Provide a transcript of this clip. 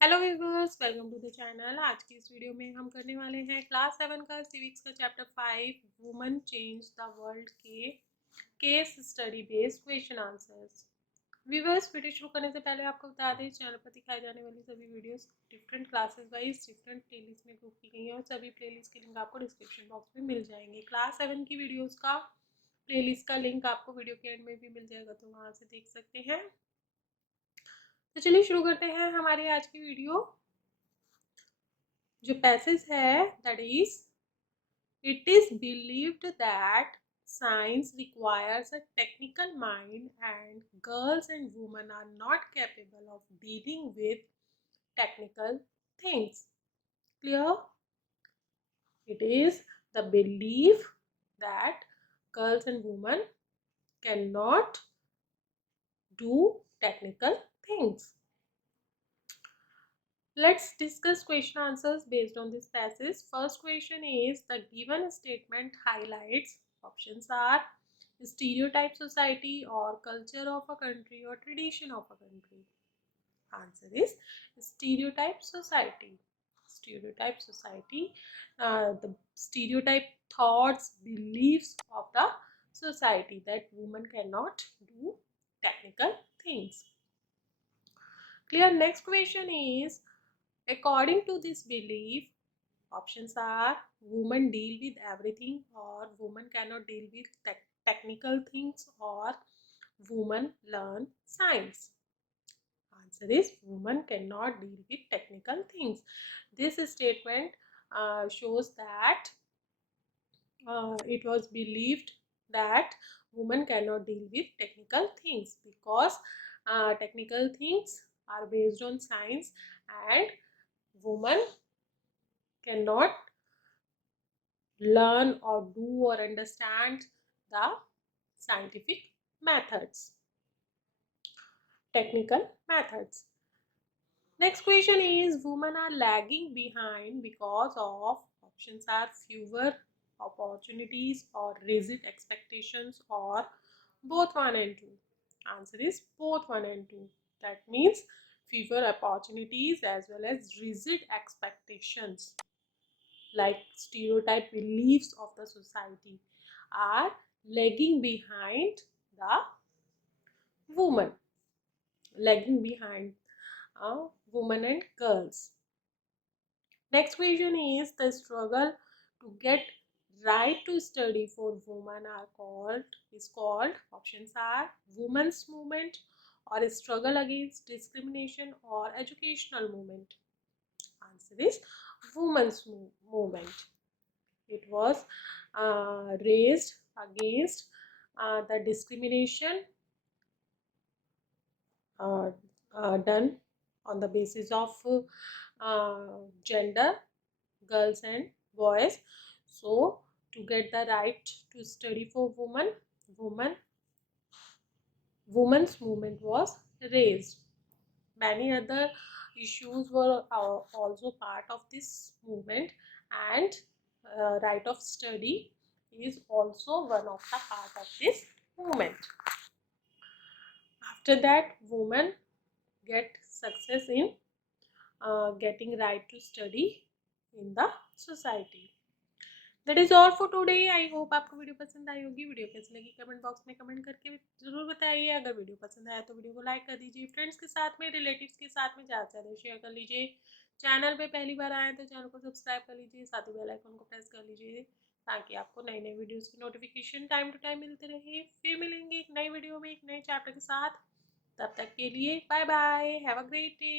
Hello viewers, welcome to the channel. आज की इस वीडियो में हम करने वाले हैं क्लास 7 का सिविक्स का chapter 5 women change the world के case study based question answers. Viewers, video शुरू करने से पहले आपको बता दें, चैनल पर दिखाई जाने वाली सभी videos different classes wise different playlist में ग्रुप की गई है और सभी प्लेलिस्ट के लिंक आपको डिस्क्रिप्शन बॉक्स में मिल जाएंगे। क्लास 7 की वीडियोज़ का प्लेलिस्ट का लिंक आपको वीडियो के एंड में भी मिल जाएगा, तो वहाँ से देख सकते हैं। तो चलिए शुरू करते हैं हमारी आज की वीडियो। जो पैसेज है that is, it is believed that science requires a technical mind and girls and women are not capable of dealing with technical things. Clear? It is the belief that girls and women cannot do technical things. Let's discuss question answers based on this passage. First question is, the given statement highlights, options are stereotype society or culture of a country or tradition of a country. Answer is stereotype society. Stereotype society, the stereotype thoughts, beliefs of the society that women cannot do technical things. Clear? Next question is, according to this belief, options are women deal with everything, or women cannot deal with technical things, or women learn science. Answer is women cannot deal with technical things. This statement shows that it was believed that women cannot deal with technical things because technical things are based on science and women cannot learn or do or understand the scientific methods, technical methods. Next question is, women are lagging behind because of, options are fewer opportunities or rigid expectations, or both 1 and 2. Answer is both 1 and 2. That means fewer opportunities as well as rigid expectations, like stereotype beliefs of the society, are lagging behind the woman, lagging behind women and girls. Next question is, the struggle to get right to study for women is called, options are women's movement or a struggle against discrimination or educational movement. Answer is women's movement. It was raised against the discrimination uh, done on the basis of gender, girls and boys. So to get the right to study for women's movement was raised. Many other issues were also part of this movement, and right of study is also one of the part of this movement. After that, women get success in getting right to study in the society. That is all for today. I hope आपको video पसंद आई होगी। Video कैसी लगी comment box में comment करके जरूर बताइए। अगर वीडियो पसंद आया तो वीडियो को लाइक कर दीजिए, फ्रेंड्स के साथ में, रिलेटिव्स के साथ में ज़्यादा से ज़्यादा शेयर कर लीजिए। चैनल पे पहली बार आए तो चैनल को सब्सक्राइब कर लीजिए, साथ ही बेल आइकन को प्रेस कर लीजिए ताकि आपको नई नई वीडियोज़ की नोटिफिकेशन टाइम टू टाइम मिलते रहे। फिर मिलेंगे एक नई वीडियो में एक नए चैप्टर के साथ। तब तक के लिए bye bye, have a great day.